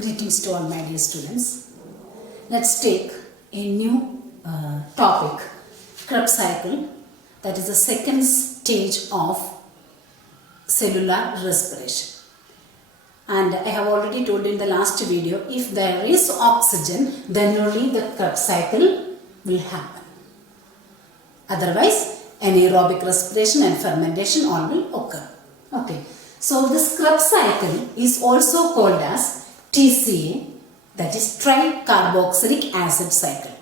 Greetings to all my dear students. Let's take a new topic, Krebs cycle, that is the second stage of cellular respiration. And I have already told in the last video, if there is oxygen, then only the Krebs cycle will happen. Otherwise, anaerobic respiration and fermentation all will occur. Okay. So this Krebs cycle is also called as TCA, that is tricarboxylic acid cycle,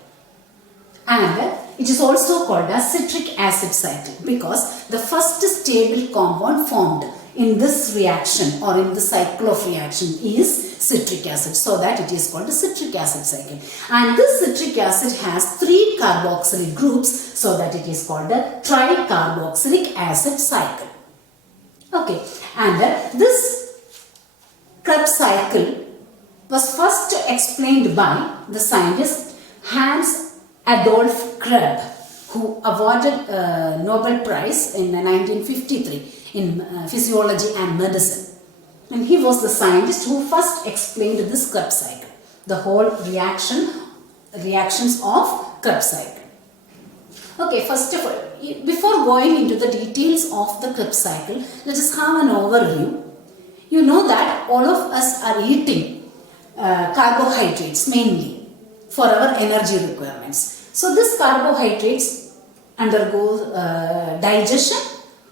and it is also called as citric acid cycle because the first stable compound formed in this reaction or in the cycle of reaction is citric acid, so that it is called a citric acid cycle. And this citric acid has 3 carboxylic groups, so that it is called a tricarboxylic acid cycle. Okay, and this Krebs cycle was first explained by the scientist Hans Adolf Krebs, who awarded a Nobel Prize in 1953 in physiology and medicine. And he was the scientist who first explained this Krebs cycle, the whole reactions of Krebs cycle. Okay, first of all, before going into the details of the Krebs cycle, let us have an overview. You know that all of us are eating carbohydrates mainly for our energy requirements. So this carbohydrates undergo digestion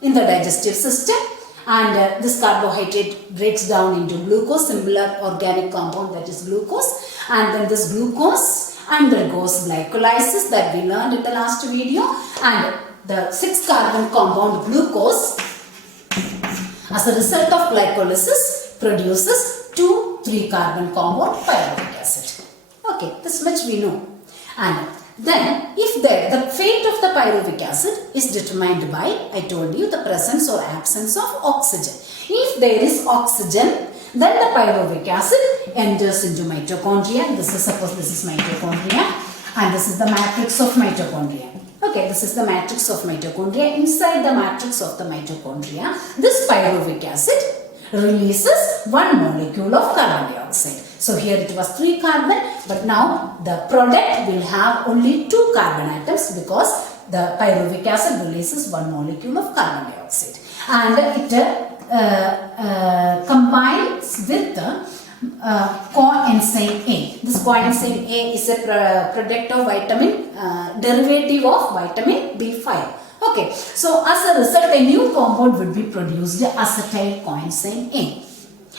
in the digestive system, and this carbohydrate breaks down into glucose, similar organic compound, that is glucose, and then this glucose undergoes glycolysis that we learned in the last video, and the 6-carbon compound glucose as a result of glycolysis produces 2,3-carbon compound pyruvic acid. Okay, this much we know. And then if the fate of the pyruvic acid is determined by, I told you, the presence or absence of oxygen. If there is oxygen, then the pyruvic acid enters into mitochondria. Suppose this is mitochondria, and this is the matrix of mitochondria. Okay, this is the matrix of mitochondria. Inside the matrix of the mitochondria, this pyruvic acid releases 1 molecule of carbon dioxide. So here it was 3 carbon, but now the product will have only 2 carbon atoms because the pyruvic acid releases 1 molecule of carbon dioxide, and it combines with the coenzyme A. This coenzyme A is a product of vitamin, derivative of vitamin B5. Okay, so as a result, a new compound would be produced, acetyl coenzyme A,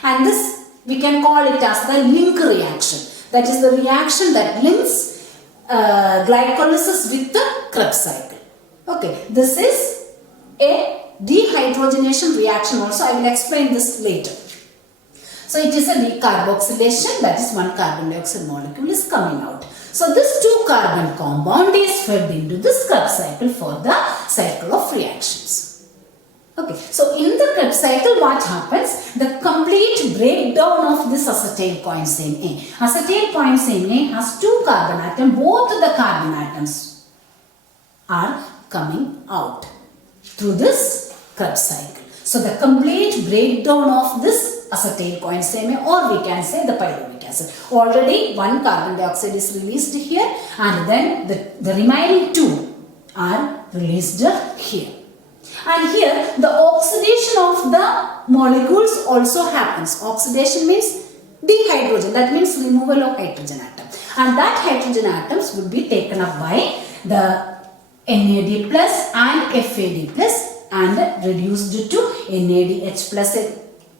and this we can call it as the link reaction. That is the reaction that links glycolysis with the Krebs cycle. Okay, this is a dehydrogenation reaction also. I will explain this later. So it is a decarboxylation, that is 1 carbon dioxide molecule is coming out. So this 2-carbon compound is fed into this Krebs cycle for the cycle of reactions. Okay, so in the Krebs cycle, what happens? The complete breakdown of this acetyl coenzyme A. Acetyl coenzyme A has 2 carbon atoms. Both the carbon atoms are coming out through this Krebs cycle. So the complete breakdown of this acetyl coenzyme A, or we can say the pyruvic acid. Already 1 carbon dioxide is released here, and then the remaining 2 are released here. And here the oxidation of the molecules also happens. Oxidation means dehydrogen, that means removal of hydrogen atom, and that hydrogen atoms would be taken up by the NAD plus and FAD plus and reduced to NADH plus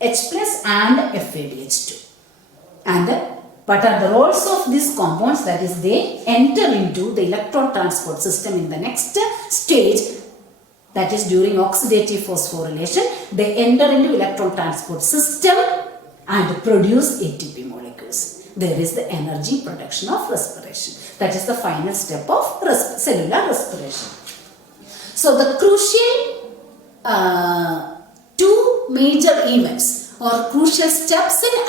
H plus and FADH2. And what are the roles of these compounds? That is, they enter into the electron transport system in the next stage, that is during oxidative phosphorylation. They enter into electron transport system and produce ATP molecules. There is the energy production of respiration. That is the final step of cellular respiration. So the crucial 2 major events or crucial steps in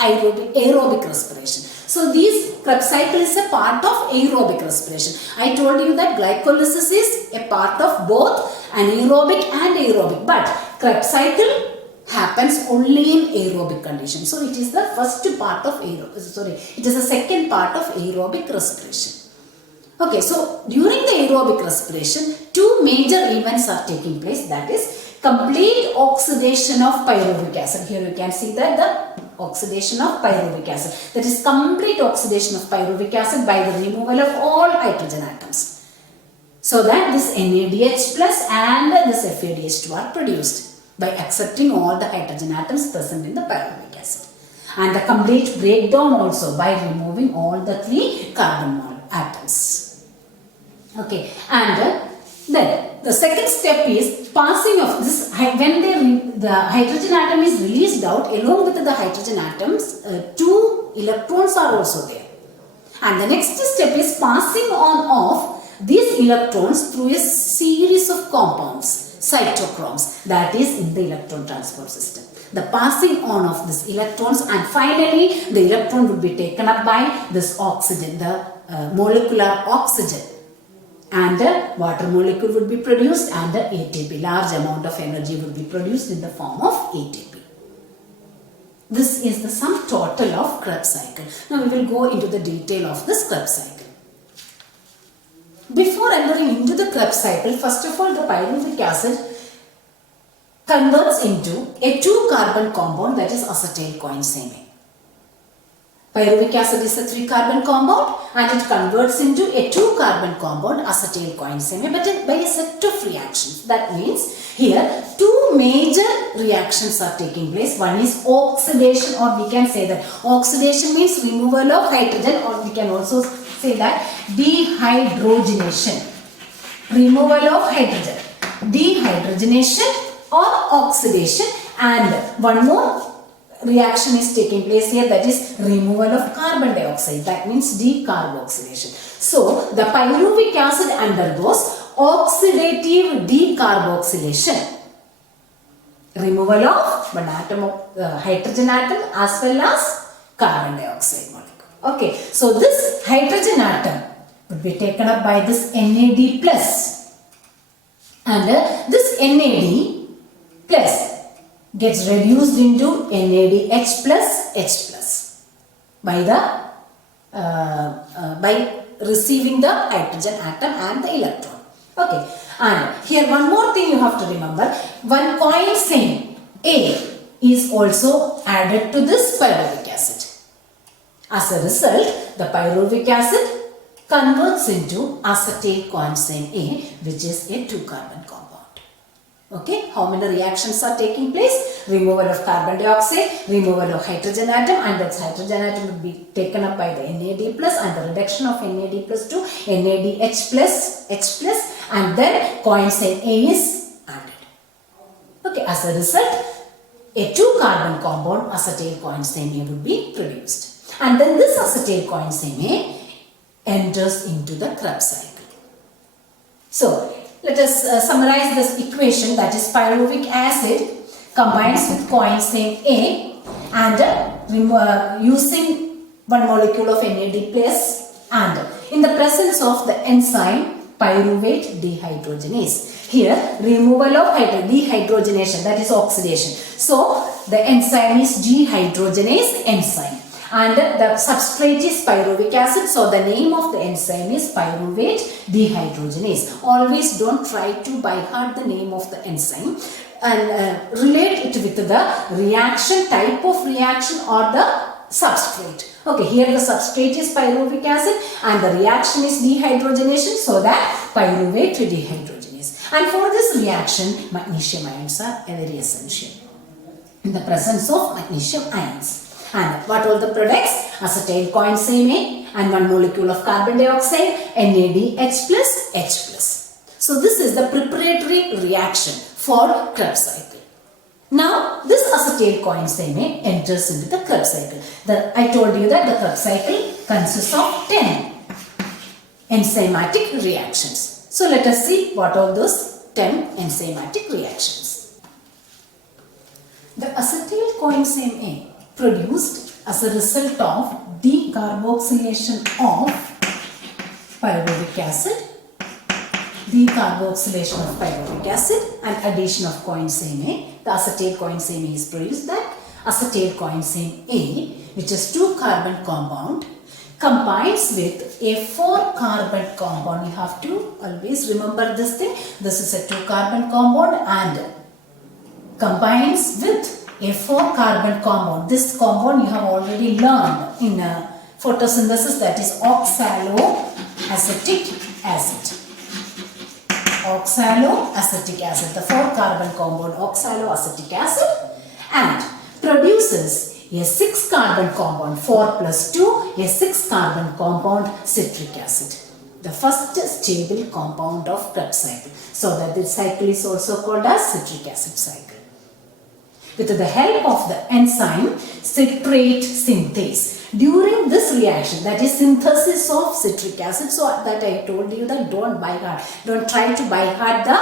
aerobic respiration. So this Krebs cycle is a part of aerobic respiration. I told you that glycolysis is a part of both anaerobic and aerobic, but Krebs cycle happens only in aerobic condition. So it is the first part of it is the second part of aerobic respiration. Okay, so during the aerobic respiration, two major events are taking place, that is complete oxidation of pyruvic acid. Here you can see that the oxidation of pyruvic acid, that is complete oxidation of pyruvic acid by the removal of all hydrogen atoms, so that this NADH plus and this FADH2 are produced by accepting all the hydrogen atoms present in the pyruvic acid, and the complete breakdown also by removing all the 3 carbon atoms. Okay, and then the second step is passing of this, when the hydrogen atom is released out, along with the hydrogen atoms, 2 electrons are also there. And the next step is passing on of these electrons through a series of compounds, cytochromes, that is in the electron transport system. The passing on of these electrons, and finally the electron would be taken up by this oxygen, the molecular oxygen, and the water molecule would be produced, and the ATP, large amount of energy would be produced in the form of ATP. This is the sum total of Krebs cycle. Now we will go into the detail of this Krebs cycle. Before entering into the Krebs cycle, first of all the pyruvic acid converts into a 2-carbon compound, that is acetylcoenzyme. Pyruvic acid is a 3-carbon compound and it converts into a 2-carbon compound, acetylcoenzyme, but by a set of reactions. That means here 2 major reactions are taking place. One is oxidation, or we can say that oxidation means removal of hydrogen, or we can also say that dehydrogenation, removal of hydrogen, dehydrogenation or oxidation, and one more reaction is taking place here, that is removal of carbon dioxide, that means decarboxylation. So the pyruvic acid undergoes oxidative decarboxylation, removal of one atom of hydrogen atom as well as carbon dioxide molecule. Okay, so this hydrogen atom would be taken up by this NAD plus, and this NAD plus gets reduced into NADH plus H plus by receiving the hydrogen atom and the electron. Okay, and here one more thing you have to remember, one coenzyme A is also added to this pyruvic acid. As a result, the pyruvic acid converts into acetylcoenzyme A, which is a 2-carbon compound. Okay, how many reactions are taking place? Removal of carbon dioxide, removal of hydrogen atom, and that hydrogen atom will be taken up by the NAD plus, and the reduction of NAD plus to NADH plus H plus, and then coenzyme A is added. Okay, as a result, a 2-carbon compound acetylcoenzyme A would be produced, and then this acetylcoenzyme A enters into the Krebs cycle. So let us summarize this equation, that is pyruvic acid combines with coenzyme A and using one molecule of NAD plus, and in the presence of the enzyme pyruvate dehydrogenase. Here removal of dehydrogenation, that is oxidation. So the enzyme is dehydrogenase enzyme, and the substrate is pyruvic acid, so the name of the enzyme is pyruvate dehydrogenase. Always don't try to by heart the name of the enzyme, and relate it with the reaction, type of reaction or the substrate. Okay, here the substrate is pyruvic acid and the reaction is dehydrogenation, so that pyruvate dehydrogenase. And for this reaction, magnesium ions are very essential in the presence of magnesium ions. And what all the products? Acetylcoenzyme A and one molecule of carbon dioxide, NADH plus H plus. So this is the preparatory reaction for Krebs cycle. Now this acetylcoenzyme A enters into the Krebs cycle. I told you that the Krebs cycle consists of 10 enzymatic reactions. So let us see what are those 10 enzymatic reactions. The acetylcoenzyme A produced as a result of decarboxylation of pyruvic acid, and addition of coenzyme A, the acetyl coenzyme A is produced. That acetyl coenzyme A, which is 2-carbon compound, combines with a 4-carbon compound. You have to always remember this thing. This is a 2-carbon compound and combines with a 4-carbon compound. This compound you have already learned in photosynthesis, that is oxaloacetic acid. Oxaloacetic acid, the 4-carbon compound oxaloacetic acid, and produces a 6-carbon compound, 4 plus 2, a 6-carbon compound citric acid. The first stable compound of Krebs cycle. So that this cycle is also called as citric acid cycle. With the help of the enzyme citrate synthase, during this reaction, that is synthesis of citric acid, so that I told you that don't by heart, don't try to by heart the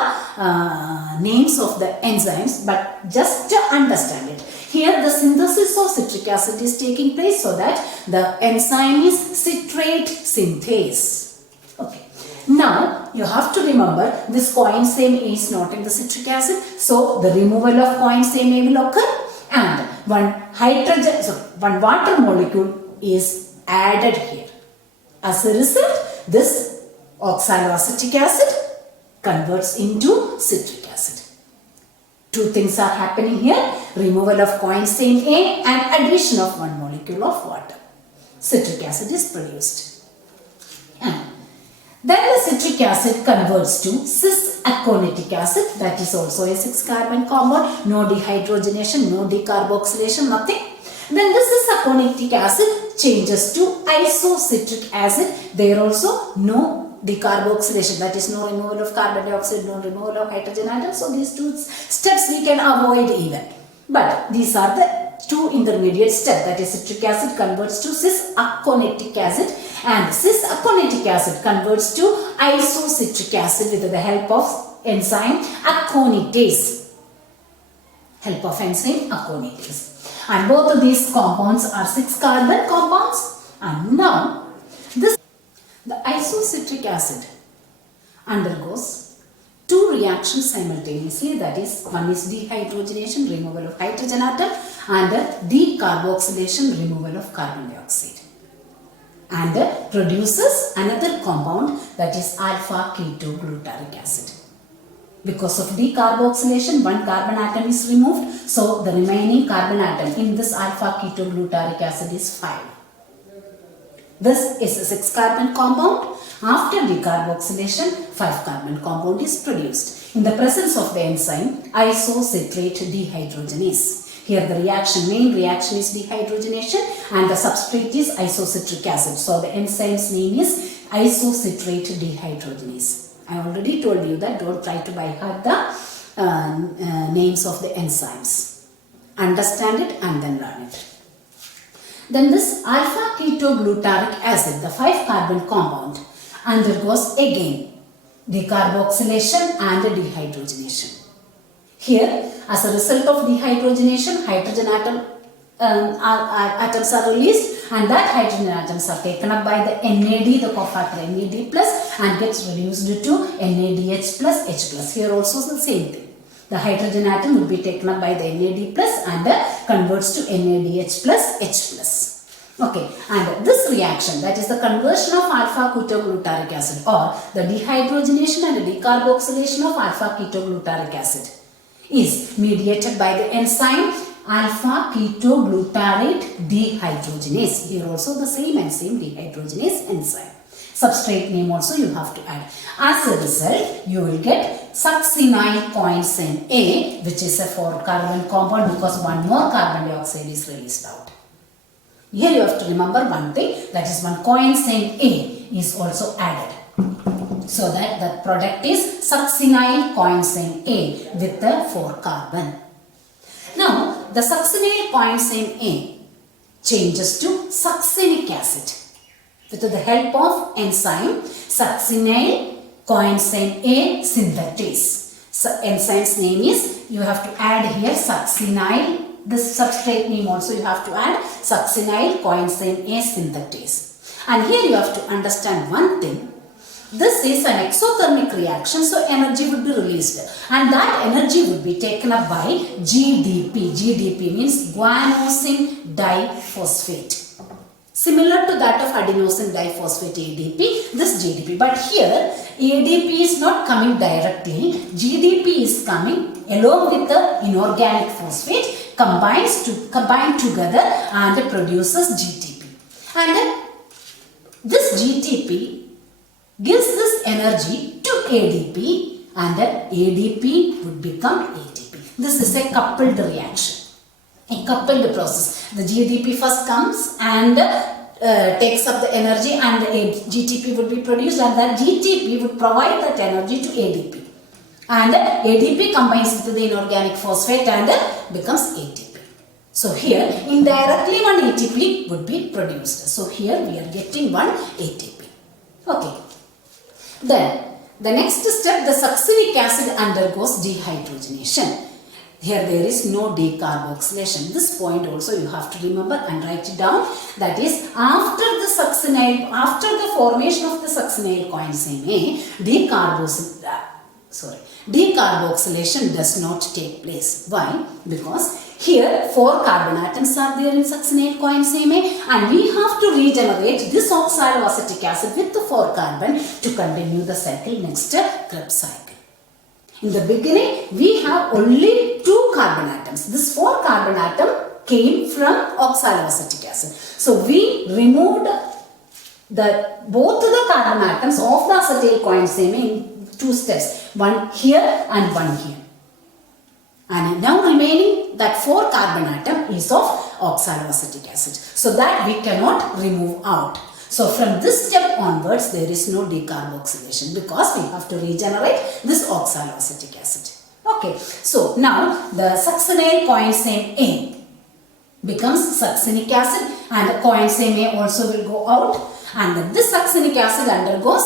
names of the enzymes, but just to understand it. Here the synthesis of citric acid is taking place, so that the enzyme is citrate synthase. Okay. Now you have to remember this coenzyme A is not in the citric acid, so the removal of coenzyme A will occur and one water molecule is added here. As a result, this oxaloacetic acid converts into citric acid. Two things are happening here: removal of coenzyme A and addition of one molecule of water. Citric acid is produced. And then the citric acid converts to cis-aconitic acid, that is also a 6-carbon compound, no dehydrogenation, no decarboxylation, nothing. Then this cis-aconic acid changes to isocitric acid, there also no decarboxylation, that is no removal of carbon dioxide, no removal of hydrogen atom. So these two steps we can avoid even. But these are the two intermediate steps, that is citric acid converts to cis-aconic acid and cis-aconic acid converts to isocitric acid with the help of enzyme aconitase. And both of these compounds are 6-carbon compounds. And now the isocitric acid undergoes two reactions simultaneously, that is, one is dehydrogenation, removal of hydrogen atom, and decarboxylation, removal of carbon dioxide, and produces another compound, that is alpha ketoglutaric acid. Because of decarboxylation, one carbon atom is removed, so the remaining carbon atom in this alpha ketoglutaric acid is 5. This is a 6-carbon compound. After decarboxylation, 5-carbon compound is produced in the presence of the enzyme isocitrate dehydrogenase. Here the main reaction is dehydrogenation and the substrate is isocitric acid. So the enzyme's name is isocitrate dehydrogenase. I already told you that don't try to by heart the names of the enzymes. Understand it and then learn it. Then this alpha ketoglutaric acid, the 5-carbon compound, undergoes again decarboxylation and dehydrogenation. Here, as a result of dehydrogenation, hydrogen atoms are released, and that hydrogen atoms are taken up by the NAD, the cofactor NAD+, and gets reduced to NADH plus H+. Here also the same thing. The hydrogen atom will be taken up by the NAD+ and converts to NADH plus H+. Okay, and this reaction, that is the conversion of alpha ketoglutaric acid or the dehydrogenation and decarboxylation of alpha ketoglutaric acid, is mediated by the enzyme alpha ketoglutarate dehydrogenase. Here also the same enzyme, dehydrogenase enzyme. Substrate name also you have to add. As a result, you will get succinyl coenzyme A, which is a 4-carbon compound because one more carbon dioxide is released out. Here you have to remember one thing, that is one coenzyme A is also added. So that the product is succinyl coenzyme A with the 4-carbon. Now the succinyl coenzyme A changes to succinic acid with the help of enzyme succinyl coenzyme A synthetase. So enzyme's name is, you have to add here succinyl, this substrate name also you have to add succinyl coenzyme A synthetase. And here you have to understand one thing, This is an exothermic reaction, so energy would be released, and that energy would be taken up by GDP. GDP means guanosine diphosphate. Similar to that of adenosine diphosphate ADP, this GDP. But here ADP is not coming directly. GDP is coming along with the inorganic phosphate, combined together and produces GTP. And this GTP gives this energy to ADP, and ADP would become ATP. This is a coupled reaction, a coupled process. The GDP first comes and takes up the energy, and the GTP would be produced, and that GTP would provide that energy to ADP. And ADP combines with the inorganic phosphate and becomes ATP. So here indirectly one ATP would be produced. So here we are getting one ATP. Okay. Then the next step, the succinic acid undergoes dehydrogenation. Here there is no decarboxylation. This point also you have to remember and write it down. That is, after the formation of the succinyl coenzyme A, decarboxylation does not take place. Why? Because here 4 carbon atoms are there in succinyl coenzyme A, and we have to regenerate this oxaloacetic acid with the 4 carbon to continue the cycle next Krebs cycle. In the beginning, we have only 2 carbon atoms. This 4 carbon atom came from oxaloacetic acid. So we removed both the carbon atoms of the acetyl coenzyme in 2 steps. One here and one here. And now remaining that 4 carbon atom is of oxaloacetic acid. So that we cannot remove out. So from this step onwards, there is no decarboxylation because we have to regenerate this oxaloacetic acid. Okay, so now the succinyl coenzyme A becomes succinic acid, and the coenzyme A also will go out, and then this succinic acid undergoes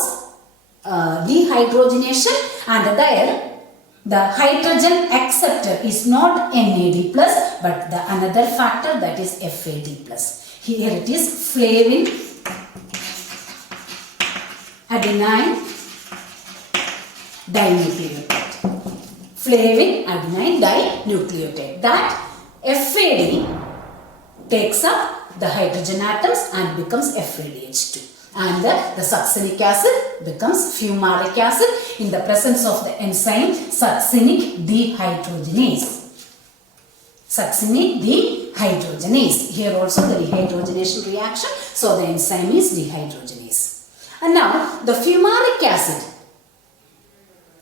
dehydrogenation, and there the hydrogen acceptor is not NAD+, but the another factor, that is FAD+. Here it is flavin adenine dinucleotide. Flavin adenine dinucleotide. That FAD takes up the hydrogen atoms and becomes FADH2. And the succinic acid becomes fumaric acid in the presence of the enzyme succinic dehydrogenase. Succinic dehydrogenase. Here also the dehydrogenation reaction. So the enzyme is dehydrogenase. And now the fumaric acid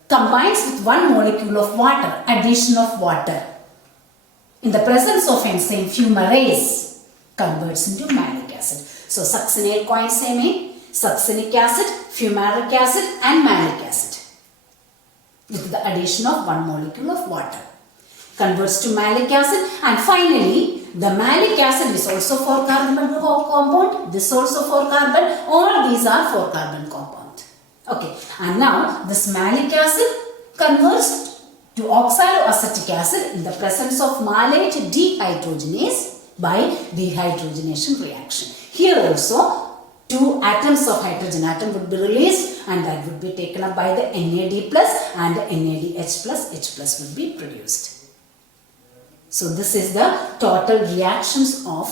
combines with 1 molecule of water, addition of water. In the presence of enzyme fumarase converts into malic acid. So succinyl coenzyme A, succinic acid, fumaric acid and malic acid with the addition of 1 molecule of water converts to malic acid, and finally the malic acid is also 4 carbon compound, this also 4 carbon, all these are 4 carbon compound. Okay, and now this malic acid converts to oxaloacetic acid in the presence of malate dehydrogenase by dehydrogenation reaction. Here also 2 atoms of hydrogen atom would be released, and that would be taken up by the NAD+, and NADH+, H+ would be produced. So this is the total reactions of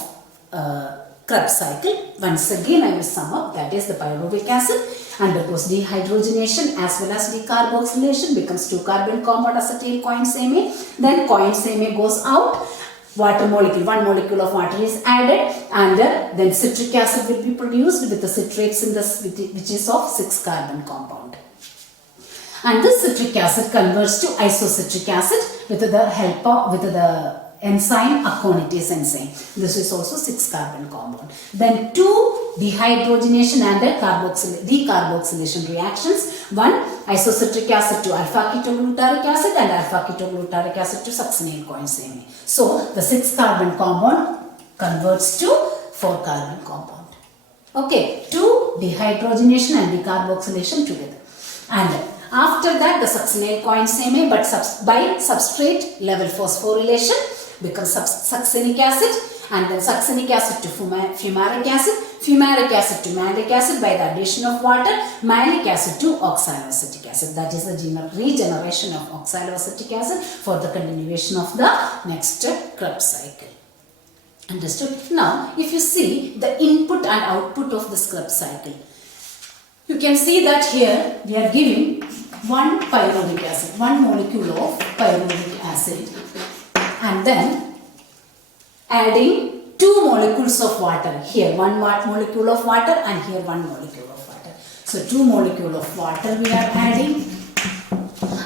Krebs cycle. Once again I will sum up. That is, the pyruvic acid undergoes dehydrogenation as well as decarboxylation, becomes 2 carbon compound acetyl coenzyme A. Then coenzyme A goes out, water molecule, 1 molecule of water is added, and then citric acid will be produced with the citrates in this, which is of 6 carbon compound. And this citric acid converts to isocitric acid with the help of the enzyme aconitase enzyme. This is also 6 carbon compound. Then 2 dehydrogenation and decarboxylation reactions. 1 isocitric acid to alpha ketoglutaric acid and alpha ketoglutaric acid to succinyl coenzyme A. So the 6 carbon compound converts to 4 carbon compound. Okay, 2 dehydrogenation and decarboxylation together. And after that, the succinyl coenzyme A, but by substrate level phosphorylation, becomes succinic acid, and then succinic acid to fumaric acid to malic acid by the addition of water, malic acid to oxaloacetic acid. That is the regeneration of oxaloacetic acid for the continuation of the next Krebs cycle. Understood? Now, if you see the input and output of this Krebs cycle, you can see that here we are giving one pyruvic acid, one molecule of pyruvic acid, and then adding two molecules of water. Here one molecule of water and here one molecule of water. So 2 molecules of water we are adding,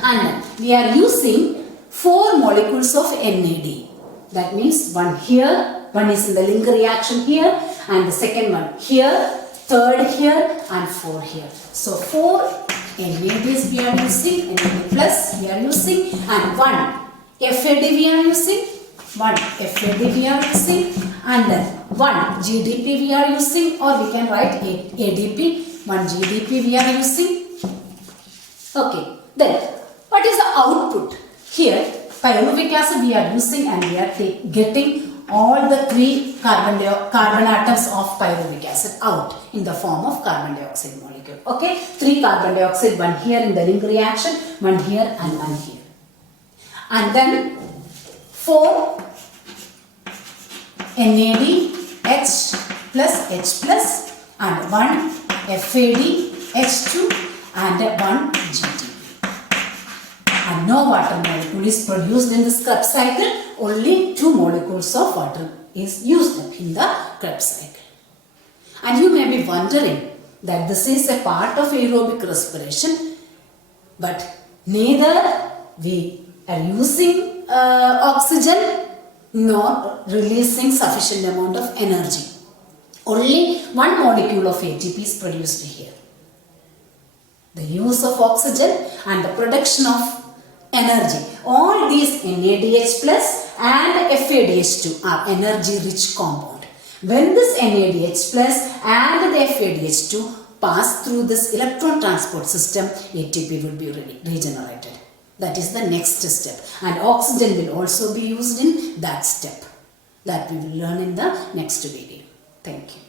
and then we are using 4 molecules of NAD. That means one here, one is in the link reaction here, and the second one here, third here, and 4 here. So 4 NADs we are using, NAD plus we are using, and 1 FAD we are using, 1 FAD we are using, and then 1 GDP we are using, or we can write ADP, 1 GDP we are using. Okay, then what is the output? Here pyruvic acid we are using, and we are getting all the 3 carbon atoms of pyruvic acid out in the form of carbon dioxide molecule. Okay, 3 carbon dioxide, 1 here in the ring reaction, 1 here and 1 here. And then 4 NAD H plus H plus, and 1 FAD H2 and 1 GT. And no water molecule is produced in this Krebs cycle. Only 2 molecules of water is used up in the Krebs cycle. And you may be wondering that this is a part of aerobic respiration, but neither we are using oxygen nor releasing sufficient amount of energy. Only 1 molecule of ATP is produced here. The use of oxygen and the production of energy. All these NADH plus and FADH2 are energy rich compound. When this NADH plus and the FADH2 pass through this electron transport system, ATP will be regenerated. That is the next step, and oxygen will also be used in that step. That we will learn in the next video. Thank you.